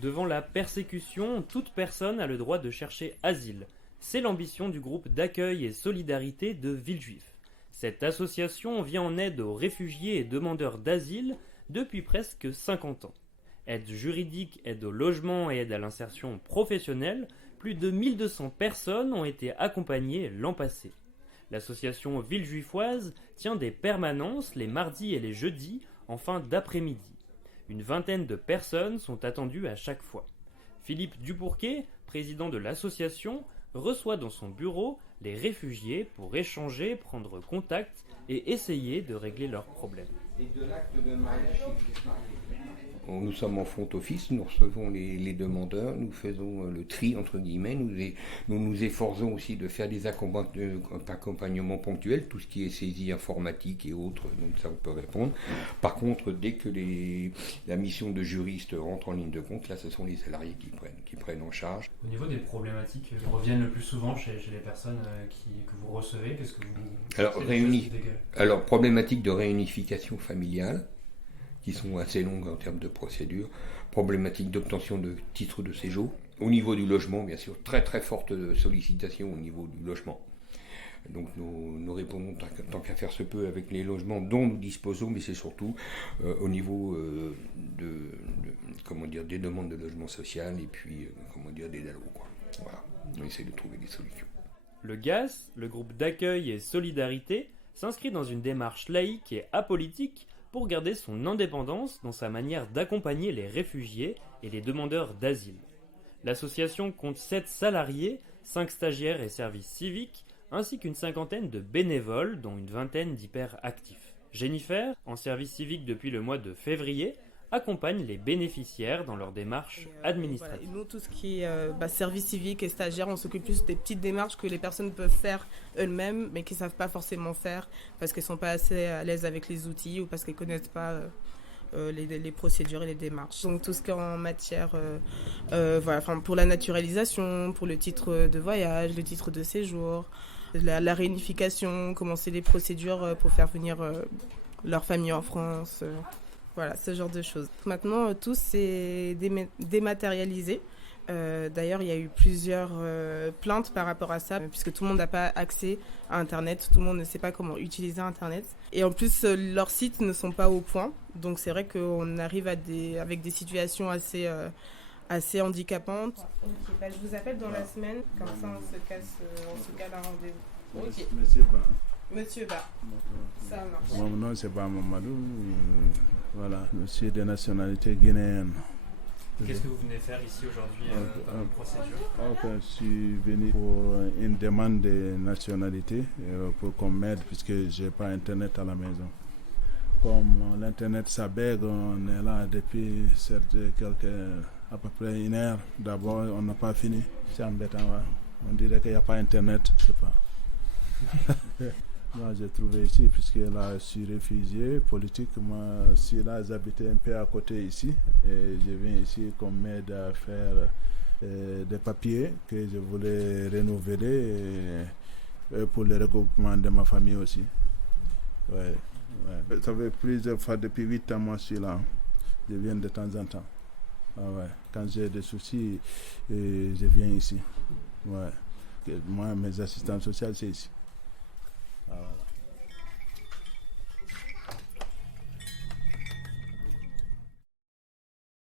Devant la persécution, toute personne a le droit de chercher asile. C'est l'ambition du groupe d'accueil et solidarité de Villejuif. Cette association vient en aide aux réfugiés et demandeurs d'asile depuis presque 50 ans. Aide juridique, aide au logement et aide à l'insertion professionnelle, plus de 1200 personnes ont été accompagnées l'an passé. L'association villejuifoise tient des permanences les mardis et les jeudis en fin d'après-midi. Une vingtaine de personnes sont attendues à chaque fois. Philippe Dupourquet, président de l'association, reçoit dans son bureau les réfugiés pour échanger, prendre contact et essayer de régler leurs problèmes. Et de l'acte de mariage nous sommes en front office, nous recevons les demandeurs, nous faisons le tri entre guillemets, nous efforçons aussi de faire des accompagnements ponctuels, tout ce qui est saisie informatique et autres, donc ça on peut répondre. Par contre, dès que la mission de juriste rentre en ligne de compte, là ce sont les salariés qui prennent en charge. Au niveau des problématiques qui reviennent le plus souvent chez les personnes que vous recevez, qu'est-ce que vous... Alors, problématiques de réunification familiale, qui sont assez longues en termes de procédure, problématiques d'obtention de titres de séjour. Au niveau du logement, bien sûr, très très forte sollicitation au niveau du logement. Donc nous répondons tant qu'à faire se peut avec les logements dont nous disposons, mais c'est surtout au niveau des demandes de logement social et puis des DALO. Voilà, on essaie de trouver des solutions. Le GAS, le groupe d'accueil et solidarité, s'inscrit dans une démarche laïque et apolitique pour garder son indépendance dans sa manière d'accompagner les réfugiés et les demandeurs d'asile. L'association compte 7 salariés, 5 stagiaires et services civiques, ainsi qu'une cinquantaine de bénévoles, dont une vingtaine d'hyperactifs. Jennifer, en service civique depuis le mois de février, accompagne les bénéficiaires dans leur démarche administrative. Voilà. Nous, tout ce qui est service civique et stagiaire, on s'occupe plus des petites démarches que les personnes peuvent faire elles-mêmes, mais qui ne savent pas forcément faire parce qu'elles ne sont pas assez à l'aise avec les outils ou parce qu'elles ne connaissent pas les procédures et les démarches. Donc tout ce qui est en matière pour la naturalisation, pour le titre de voyage, le titre de séjour, la réunification, commencer les procédures pour faire venir leur famille en France. Voilà, ce genre de choses. Maintenant, tout s'est dématérialisé. D'ailleurs, il y a eu plusieurs plaintes par rapport à ça, puisque tout le monde n'a pas accès à Internet, tout le monde ne sait pas comment utiliser Internet. Et en plus, leurs sites ne sont pas au point. Donc c'est vrai qu'on arrive avec des situations assez handicapantes. Okay, je vous appelle dans la semaine, comme ça on se cale un rendez-vous. Okay. Monsieur Ba. Ça marche. Mon nom c'est Ba Mamadou. Voilà, je suis de nationalité guinéenne. Qu'est-ce que vous venez faire ici aujourd'hui dans votre procédure? Je suis venu pour une demande de nationalité pour qu'on m'aide puisque je n'ai pas Internet à la maison. Comme l'Internet s'abègue, on est là depuis à peu près 1 heure. D'abord, on n'a pas fini. C'est embêtant. Ouais. On dirait qu'il n'y a pas Internet. Je sais pas. Moi, j'ai trouvé ici, puisque là, je suis réfugié politique. Moi, si là, j'habitais un peu à côté ici, et je viens ici qu'on m'aide à faire des papiers que je voulais renouveler pour le regroupement de ma famille aussi. Ouais. Ça fait plusieurs fois, depuis 8 ans, moi, je suis là. Je viens de temps en temps. Quand j'ai des soucis, je viens ici. Ouais. Moi, mes assistants sociaux, c'est ici. Voilà.